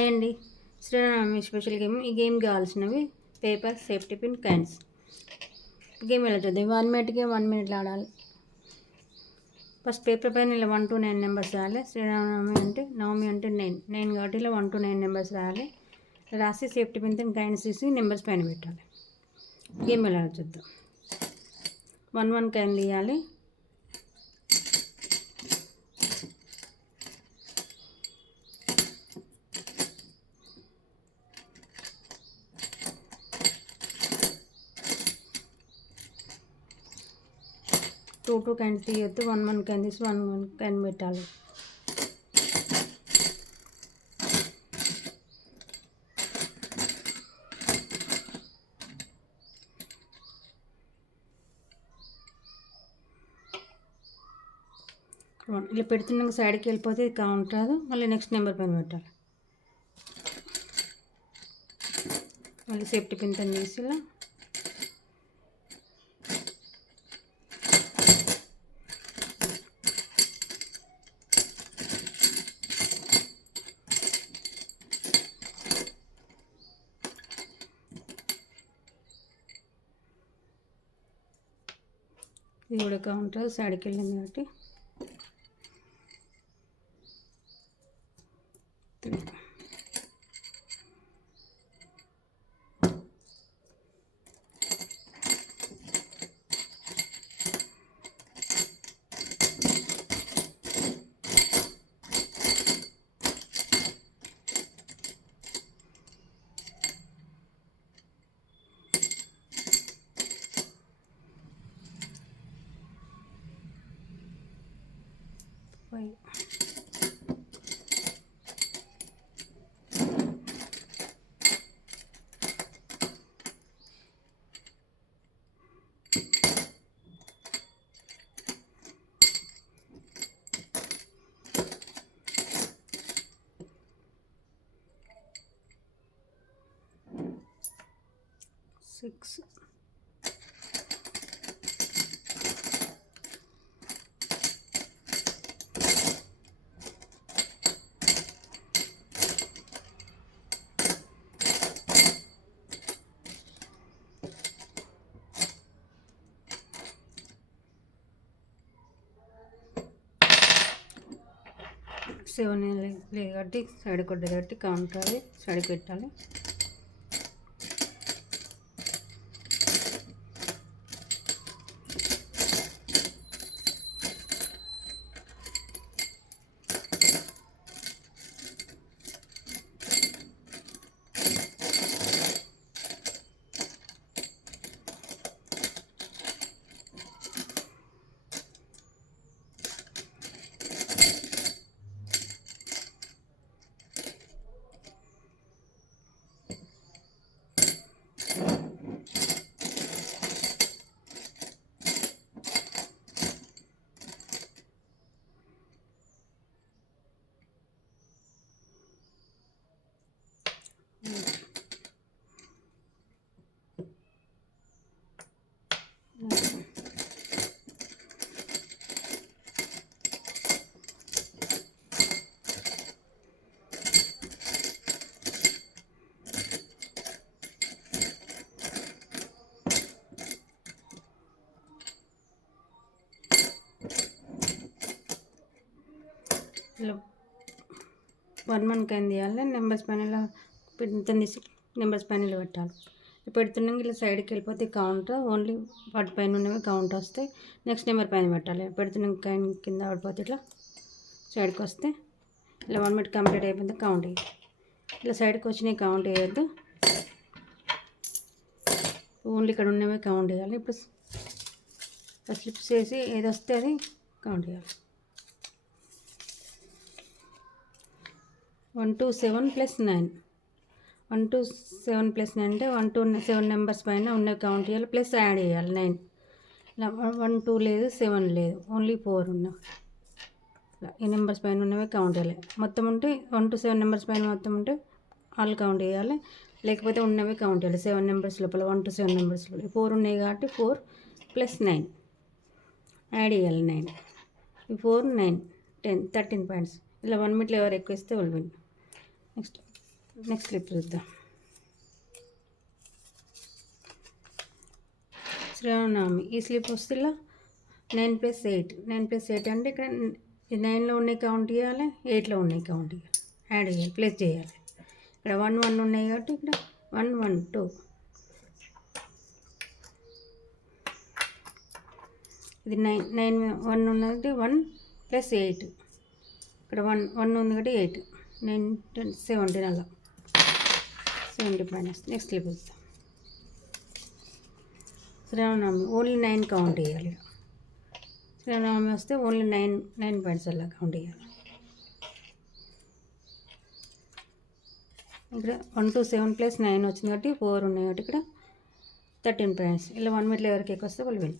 హాయ్ అండి. Sri Rama Navami special game. ఈ game కావాల్సినవి paper, safety pin, coins. Game ఎలా చూద్దాం. 1 మినిట్కి 1 మినిట్లో ఆడాలి. ఫస్ట్ పేపర్ పైన ఇలా 1 to 9 నెంబర్స్ రాయాలి. శ్రీరామనవమి అంటే నవమి అంటే 9 కాబట్టి ఇలా 1 to 9 నెంబర్స్ రాయాలి. రాసి సేఫ్టీ పిన్ కాయిన్స్ తీసి నెంబర్స్ పైన పెట్టాలి. గేమ్ ఎలా చూద్దాం. 1 కాయిన్ తీయాలి. టూ కాయిన్స్ తీయొద్దు. 1 కాయిన్ తీసి 1 కాయిన్ పెట్టాలి. ఇలా పెడుతున్నాక సైడ్కి వెళ్ళిపోతే ఇది కౌంట్ రాదు. మళ్ళీ నెక్స్ట్ నెంబర్ పైన పెట్టాలి. మళ్ళీ సేఫ్టీ పిన్ తీసి ఇలా ఇది కూడా కౌంట్ రాదు, సైడ్కి వెళ్ళింది కాబట్టి Wait. Six. సెవెన్ లేదు కాబట్టి సైడ్ కొట్టేది కాబట్టి కౌంటర్ అది సైడ్ పెట్టాలి. ఇలా 1 కాయిన్ తీయాలి. నెంబర్స్ పైన తీసి నెంబర్స్ పైన పెట్టాలి. పెడుతున్నాక ఇలా సైడ్కి వెళ్ళిపోతే కౌంట్ ఓన్లీ వాటి పైన ఉన్నవి కౌంట్ వస్తే నెక్స్ట్ నెంబర్ పైన పెట్టాలి. పెడుతున్నాక కాయిన్ కింద పడిపోతే ఇట్లా సైడ్కి వస్తే ఇలా 1 మినిట్ కంప్లీట్ అయిపోయింది కౌంట్ వేయాలి. ఇలా సైడ్కి వచ్చినాయి కౌంట్ వేయద్దు, ఓన్లీ ఇక్కడ ఉన్నవి కౌంట్ చేయాలి. ఇప్పుడు స్లిప్స్ వేసి ఏది వస్తే అది కౌంట్ చేయాలి. 1 to 7 + 9. 1 to 7 + 9 అంటే 1 to 7 నెంబర్స్ పైన ఉన్నవి కౌంట్ చేయాలి, ప్లస్ యాడ్ చేయాలి 9. ఇలా 1 2 లేదు, 7 లేదు, ఓన్లీ 4 ఉన్నాయి. ఈ నెంబర్స్ పైన ఉన్నవి కౌంట్ చేయాలి. మొత్తం ఉంటే 1 to 7 నెంబర్స్ పైన మొత్తం ఉంటే ఆల్ కౌంట్ చేయాలి, లేకపోతే ఉన్నవి కౌంట్ చేయాలి. 7 నెంబర్స్ లోపల 1 to 7 నెంబర్స్ లోపల 4 ఉన్నాయి కాబట్టి 4 + 9 యాడ్ చేయాలి 9. ఈ 4 9 10 13 పాయింట్స్. ఇలా 1 మినిట్లో ఎవరు ఎక్కువ ఇస్తే వాళ్ళు విన్. నెక్స్ట్ నెక్స్ట్ స్లిప్ చూద్దాం. శ్రీరామనవమి ఈ స్లిప్ వస్తే ఇలా 9 + 8 9 + 8 అంటే ఇక్కడ 9లో ఉన్నాయి కౌంట్ చేయాలి, 8లో ఉన్నాయి కౌంట్ చేయాలి, యాడ్ చేయాలి, ప్లస్ చేయాలి. ఇక్కడ 1 1 ఉన్నాయి కాబట్టి ఇక్కడ 1 1 2. ఇది 9 9 1 ఉన్నది 1 + 8. ఇక్కడ 1 1 ఉంది కాబట్టి 8 9 10 17 అలా 70 మైనస్. నెక్స్ట్ స్లిప్ వస్తాం. శ్రీరామనవమి ఓన్లీ 9 కౌంట్ చేయాలి. శ్రీరామనవమి వస్తే ఓన్లీ 9 పాయింట్స్ అలా కౌంట్ చేయాలి. ఇక్కడ 1 to 7 + 9 వచ్చింది కాబట్టి 4 ఉన్నాయి కాబట్టి ఇక్కడ 13 పాయింట్స్. ఇలా 1 మీటర్ ఎవరికి ఎక్కువ వస్తే వాళ్ళు విన్.